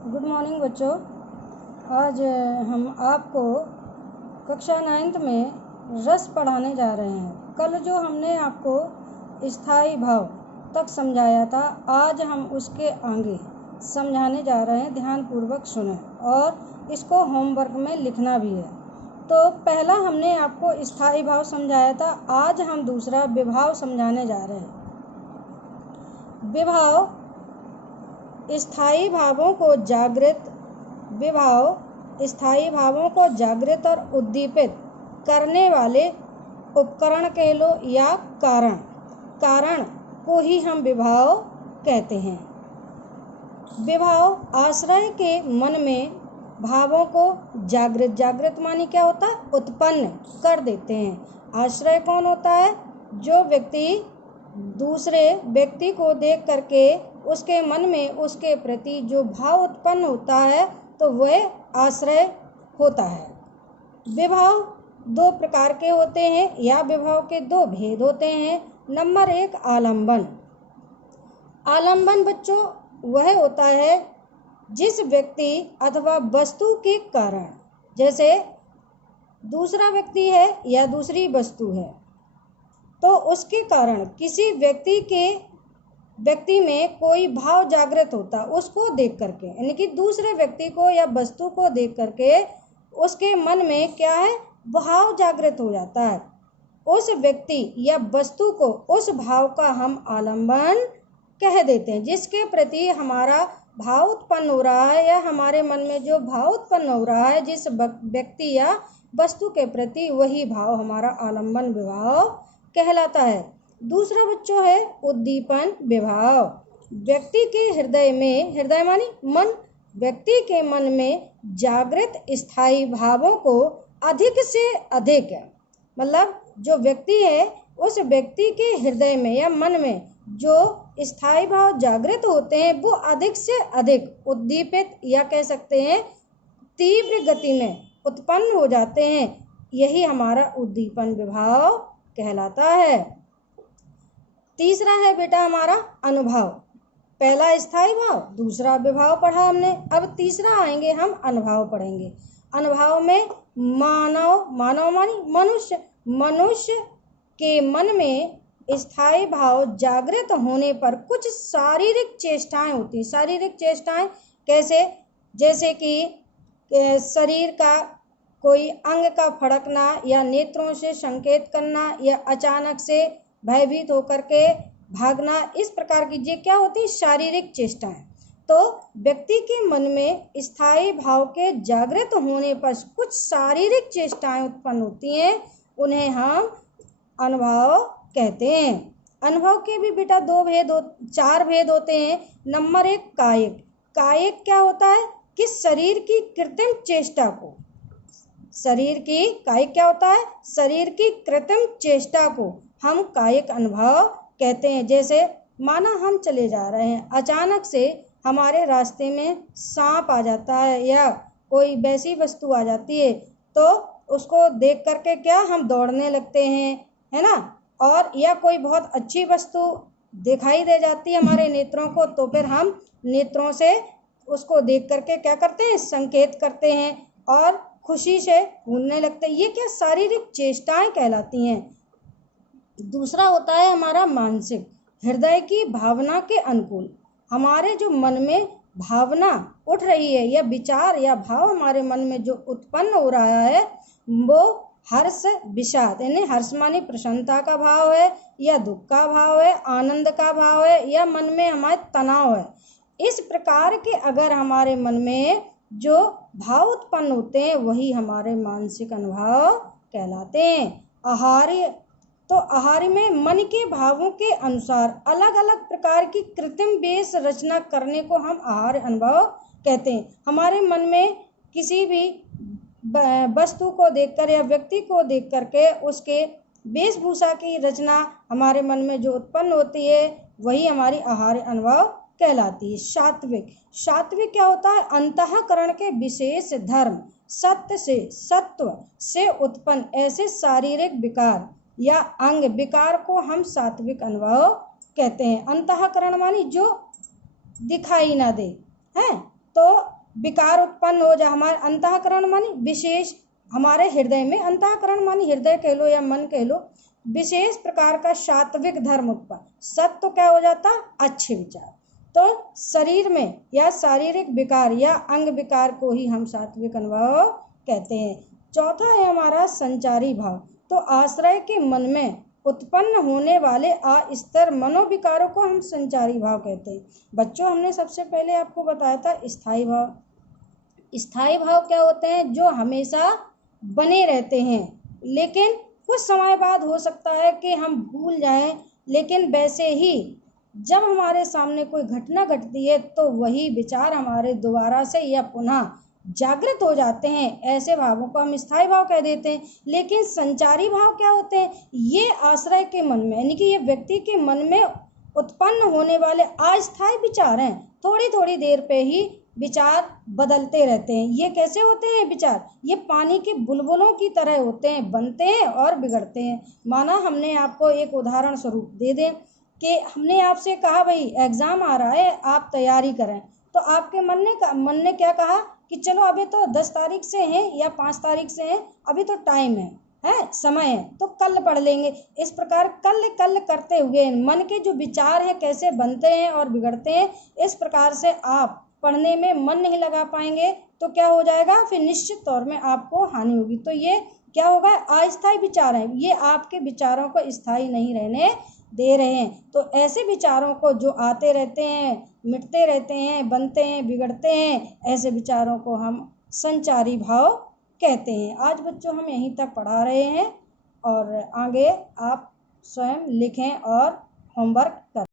Good morning बच्चों। आज हम आपको कक्षा 9th में रस पढ़ाने जा रहे हैं। कल जो हमने आपको स्थायी भाव तक समझाया था, आज हम उसके आगे समझाने जा रहे हैं। ध्यानपूर्वक सुनें और इसको होमवर्क में लिखना भी है। तो पहला हमने आपको स्थायी भाव समझाया था, आज हम दूसरा विभाव समझाने जा रहे हैं। विभाव स्थायी भावों को जागृत और उद्दीपित करने वाले उपकरण कह लो या कारण को ही हम विभाव कहते हैं। विभाव आश्रय के मन में भावों को जागृत मानी क्या होता है, उत्पन्न कर देते हैं। आश्रय कौन होता है? जो व्यक्ति दूसरे व्यक्ति को देख करके उसके मन में उसके प्रति जो भाव उत्पन्न होता है, तो वह आश्रय होता है। विभाव दो प्रकार के होते हैं या विभाव के दो भेद होते हैं। नंबर 1 आलंबन। आलंबन बच्चों वह होता है जिस व्यक्ति अथवा वस्तु के कारण, जैसे दूसरा व्यक्ति है या दूसरी वस्तु है, तो उसके कारण किसी व्यक्ति में कोई भाव जागृत होता, उसको देख करके, यानी कि दूसरे व्यक्ति को या वस्तु को देख करके उसके मन में क्या है, भाव जागृत हो जाता है। उस व्यक्ति या वस्तु को, उस भाव का हम आलंबन कह देते हैं। जिसके प्रति हमारा भाव उत्पन्न हो रहा है या हमारे मन में जो भाव उत्पन्न हो रहा है जिस व्यक्ति या वस्तु के प्रति, वही भाव हमारा आलंबन विभाव कहलाता है। दूसरा बच्चों है उद्दीपन विभाव। व्यक्ति के हृदय मानी मन, व्यक्ति के मन में जागृत स्थायी भावों को अधिक से अधिक, मतलब जो व्यक्ति है उस व्यक्ति के हृदय में या मन में जो स्थायी भाव जागृत होते हैं, वो अधिक से अधिक उद्दीपित या कह सकते हैं तीव्र गति में उत्पन्न हो जाते हैं। यही हमारा उद्दीपन विभाव कहलाता है। तीसरा है बेटा हमारा अनुभव। पहला स्थायी भाव, दूसरा विभाव पढ़ा हमने। अब तीसरा आएंगे, हम अनुभव पढ़ेंगे। अनुभव में मानव मानी मनुष्य के मन में स्थायी भाव जागृत होने पर कुछ शारीरिक चेष्टाएं होती हैं। शारीरिक चेष्टाएं कैसे? जैसे कि शरीर का कोई अंग का फड़कना या नेत्रों से संकेत करना या अचानक से भयभीत होकर के भागना, इस प्रकार की ये क्या होती है, शारीरिक चेष्टाएं। तो व्यक्ति के मन में स्थायी भाव के जागृत होने पर कुछ शारीरिक चेष्टाएं उत्पन्न होती हैं, उन्हें हम अनुभव कहते हैं। अनुभव के भी बेटा चार भेद होते हैं। नंबर 1 कायिक क्या होता है कि शरीर की कृत्रिम चेष्टा को, कायिक क्या होता है, शरीर की कृत्रिम चेष्टा को हम कायिक अनुभव कहते हैं। जैसे माना हम चले जा रहे हैं, अचानक से हमारे रास्ते में सांप आ जाता है या कोई वैसी वस्तु आ जाती है, तो उसको देख करके क्या हम दौड़ने लगते हैं, है ना। और या कोई बहुत अच्छी वस्तु दिखाई दे जाती है हमारे नेत्रों को, तो फिर हम नेत्रों से उसको देख करके क्या करते हैं, संकेत करते हैं और खुशी से घूमने लगते हैं। ये क्या शारीरिक चेष्टाएं कहलाती हैं। दूसरा होता है हमारा मानसिक, हृदय की भावना के अनुकूल। हमारे जो मन में भावना उठ रही है या विचार या भाव हमारे मन में जो उत्पन्न हो रहा है, वो हर्ष विषाद, यानी हर्ष मानी प्रसन्नता का भाव है या दुख का भाव है, आनंद का भाव है या मन में हमारे तनाव है। इस प्रकार के अगर हमारे मन में जो भाव उत्पन्न होते हैं, वही हमारे मानसिक अनुभव कहलाते हैं। आहार्य में मन के भावों के अनुसार अलग अलग प्रकार की कृत्रिम वेश रचना करने को हम आहार्य अनुभव कहते हैं। हमारे मन में किसी भी वस्तु को देखकर या व्यक्ति को देख करके उसके वेशभूषा की रचना हमारे मन में जो उत्पन्न होती है, वही हमारी आहार्य अनुभव कहलाती है। सात्विक क्या होता है, अंतःकरण के विशेष धर्म सत्व से उत्पन्न ऐसे शारीरिक विकार या अंग विकार को हम सात्विक अनुभव कहते हैं। अंतःकरण मानी जो दिखाई ना दे, हैं, तो विकार उत्पन्न हो जाए, हमारे अंतःकरण मानी विशेष, हमारे हृदय में, अंतःकरण मानी हृदय कह लो या मन कह लो, विशेष प्रकार का सात्विक धर्म उत्पन्न, सत्व तो क्या हो जाता, अच्छे विचार। तो शरीर में या शारीरिक विकार या अंग विकार को ही हम सात्विक अनुभव कहते हैं। चौथा है हमारा संचारी भाव। तो आश्रय के मन में उत्पन्न होने वाले अस्थिर मनोविकारों को हम संचारी भाव कहते हैं। बच्चों, हमने सबसे पहले आपको बताया था स्थायी भाव। स्थायी भाव क्या होते हैं, जो हमेशा बने रहते हैं, लेकिन कुछ समय बाद हो सकता है कि हम भूल जाएं, लेकिन वैसे ही जब हमारे सामने कोई घटना घटती है तो वही विचार हमारे दोबारा से या पुनः जागृत हो जाते हैं। ऐसे भावों को हम स्थायी भाव कह देते हैं। लेकिन संचारी भाव क्या होते हैं, ये आश्रय के मन में, यानी कि ये व्यक्ति के मन में उत्पन्न होने वाले अस्थायी विचार हैं, थोड़ी थोड़ी देर पे ही विचार बदलते रहते हैं। ये कैसे होते हैं विचार, ये पानी के बुलबुलों की तरह होते हैं, बनते हैं और बिगड़ते हैं। माना हमने आपको एक उदाहरण स्वरूप दे दें कि हमने आपसे कहा भाई एग्ज़ाम आ रहा है, आप तैयारी करें, तो आपके मन ने क्या कहा कि चलो अभी तो 10 तारीख से हैं या 5 तारीख से हैं, अभी तो टाइम है, समय है, तो कल पढ़ लेंगे। इस प्रकार कल कल करते हुए मन के जो विचार हैं कैसे बनते हैं और बिगड़ते हैं, इस प्रकार से आप पढ़ने में मन नहीं लगा पाएंगे तो क्या हो जाएगा, फिर निश्चित तौर में आपको हानि होगी। तो ये क्या होगा, अस्थायी विचार हैं, ये आपके विचारों को स्थायी नहीं रहने दे रहे हैं। तो ऐसे विचारों को जो आते रहते हैं, मिटते रहते हैं, बनते हैं, बिगड़ते हैं, ऐसे विचारों को हम संचारी भाव कहते हैं। आज बच्चों हम यहीं तक पढ़ा रहे हैं और आगे आप स्वयं लिखें और होमवर्क करें।